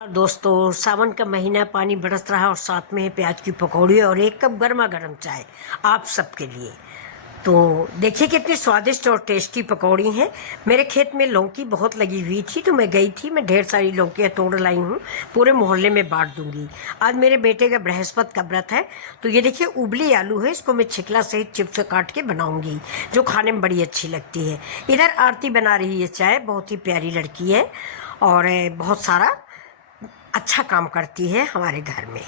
दोस्तों, सावन का महीना, पानी बरस रहा है और साथ में प्याज की पकौड़ी और एक कप गर्मा गर्म चाय आप सबके लिए। तो देखिए कितनी स्वादिष्ट और टेस्टी पकौड़ी हैं। मेरे खेत में लौकी बहुत लगी हुई थी तो मैं गई थी, मैं ढेर सारी लौकियाँ तोड़ लाई हूँ, पूरे मोहल्ले में बांट दूंगी। आज मेरे बेटे का बृहस्पति का व्रत है तो ये देखिए उबली आलू है, इसको मैं छिकला सहित चिप्स काट के बनाऊंगी जो खाने में बड़ी अच्छी लगती है। इधर आरती बना रही है चाय, बहुत ही प्यारी लड़की है और बहुत सारा अच्छा काम करती है हमारे घर में।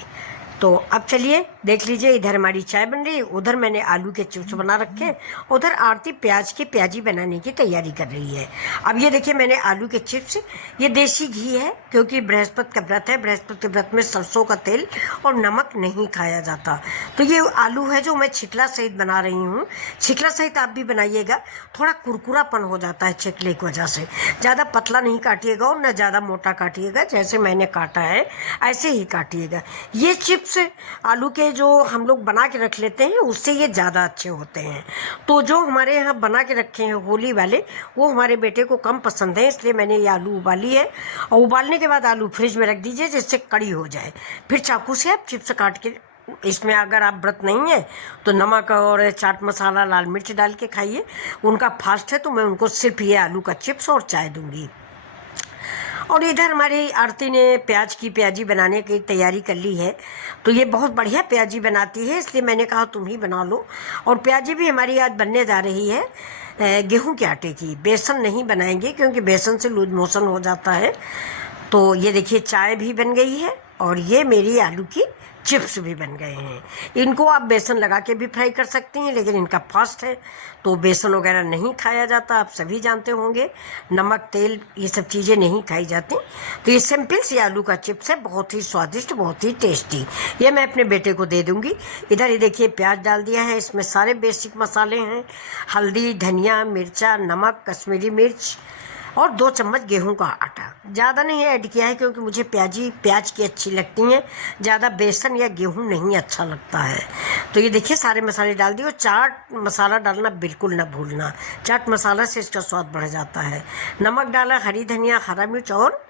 तो अब चलिए देख लीजिए, इधर हमारी चाय बन रही है, उधर मैंने आलू के चिप्स बना रखे हैं, उधर आरती प्याज की प्याजी बनाने की तैयारी कर रही है। अब ये देखिए मैंने आलू के चिप्स, ये देसी घी है क्योंकि बृहस्पति का व्रत है, बृहस्पति के व्रत में सरसों का तेल और नमक नहीं खाया जाता। तो ये आलू है जो मैं छिकला सहित बना रही हूँ। छिकला सहित आप भी बनाइएगा, थोड़ा कुरकुरापन हो जाता है छिकले की वजह से। ज़्यादा पतला नहीं काटिएगा और न ज़्यादा मोटा काटिएगा, जैसे मैंने काटा है ऐसे ही काटिएगा। ये चिप्स आलू के जो हम लोग बना के रख लेते हैं उससे ये ज़्यादा अच्छे होते हैं। तो जो हमारे यहाँ बना के रखे हैं होली वाले, वो हमारे बेटे को कम पसंद है, इसलिए मैंने ये आलू उबाली है। और उबालने के बाद आलू फ्रिज में रख दीजिए जिससे कड़ी हो जाए, फिर चाकू से आप चिप्स काट के इसमें, अगर आप व्रत नहीं है तो नमक और चाट मसाला लाल मिर्च डाल के खाइए। उनका फास्ट है तो मैं उनको सिर्फ ये आलू का चिप्स और चाय दूंगी। और इधर हमारी आरती ने प्याज की प्याजी बनाने की तैयारी कर ली है। तो ये बहुत बढ़िया प्याजी बनाती है, इसलिए मैंने कहा तुम ही बना लो। और प्याजी भी हमारी आज बनने जा रही है गेहूं के आटे की, बेसन नहीं बनाएंगे क्योंकि बेसन से लूज मोशन हो जाता है। तो ये देखिए चाय भी बन गई है और ये मेरी आलू की चिप्स भी बन गए हैं। इनको आप बेसन लगा के भी फ्राई कर सकते हैं, लेकिन इनका फास्ट है तो बेसन वगैरह नहीं खाया जाता, आप सभी जानते होंगे। नमक तेल ये सब चीज़ें नहीं खाई जाती। तो ये सिंपल सी आलू का चिप्स है, बहुत ही स्वादिष्ट, बहुत ही टेस्टी। ये मैं अपने बेटे को दे दूँगी। इधर ये देखिए प्याज डाल दिया है, इसमें सारे बेसिक मसाले हैं, हल्दी, धनिया, मिर्चा, नमक, कश्मीरी मिर्च और 2 चम्मच गेहूं का आटा। ज़्यादा नहीं ऐड किया है क्योंकि मुझे प्याज की अच्छी लगती हैं, ज़्यादा बेसन या गेहूं नहीं अच्छा लगता है। तो ये देखिए सारे मसाले डाल दिए और चाट मसाला डालना बिल्कुल ना भूलना, चाट मसाला से इसका स्वाद बढ़ जाता है। नमक डाला, हरी धनिया, हरा मिर्च और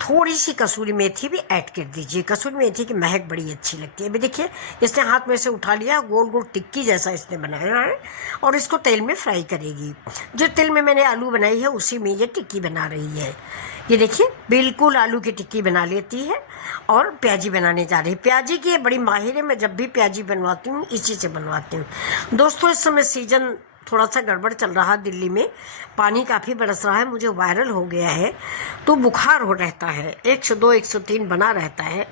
थोड़ी सी कसूरी मेथी भी ऐड कर दीजिए। कसूरी मेथी की महक बड़ी अच्छी लगती है। अभी देखिए इसने हाथ में से उठा लिया, गोल गोल टिक्की जैसा इसने बनाया है और इसको तेल में फ्राई करेगी। जो तेल में मैंने आलू बनाई है उसी में ये टिक्की बना रही है। ये देखिए बिल्कुल आलू की टिक्की बना लेती है और प्याजी बनाने जा रही है। प्याजी की बड़ी माहिर है, मैं जब भी प्याजी बनवाती हूँ इसी से बनवाती हूँ। दोस्तों इस समय सीजन थोड़ा सा गड़बड़ चल रहा है, दिल्ली में पानी काफ़ी बरस रहा है, मुझे वायरल हो गया है तो बुखार हो रहता है, 102 103 बना रहता है।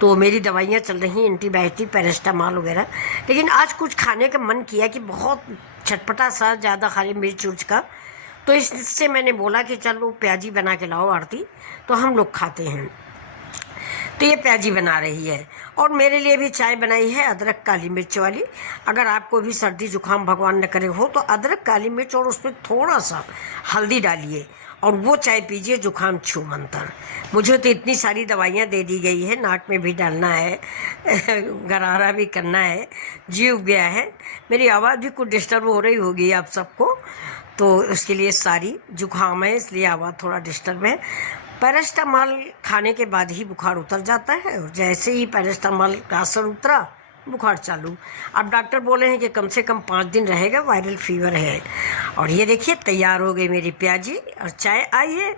तो मेरी दवाइयाँ चल रही, एंटीबायोटिक, पैरास्टामॉल वगैरह। लेकिन आज कुछ खाने का मन किया कि बहुत चटपटा सा, ज़्यादा खाली मिर्च उर्च का, तो इससे मैंने बोला कि चलो प्याजी बना के लाओ आरती, तो हम लोग खाते हैं। तो ये प्याजी बना रही है और मेरे लिए भी चाय बनाई है अदरक काली मिर्च वाली। अगर आपको भी सर्दी जुकाम भगवान न करे हो तो अदरक काली मिर्च और उसमें थोड़ा सा हल्दी डालिए और वो चाय पीजिए, जुकाम छू मंतर। मुझे तो इतनी सारी दवाइयाँ दे दी गई है, नाक में भी डालना है गरारा भी करना है, जी उब गया है। मेरी आवाज़ भी कुछ डिस्टर्ब हो रही होगी आप सबको, तो उसके लिए सारी जुकाम है इसलिए आवाज़ थोड़ा डिस्टर्ब है। पैरास्टामॉल खाने के बाद ही बुखार उतर जाता है और जैसे ही पैरास्टामॉल का असर उतरा बुखार चालू। अब डॉक्टर बोले हैं कि कम से कम 5 दिन रहेगा, वायरल फीवर है। और ये देखिए तैयार हो गई मेरी प्याजी और चाय। आइए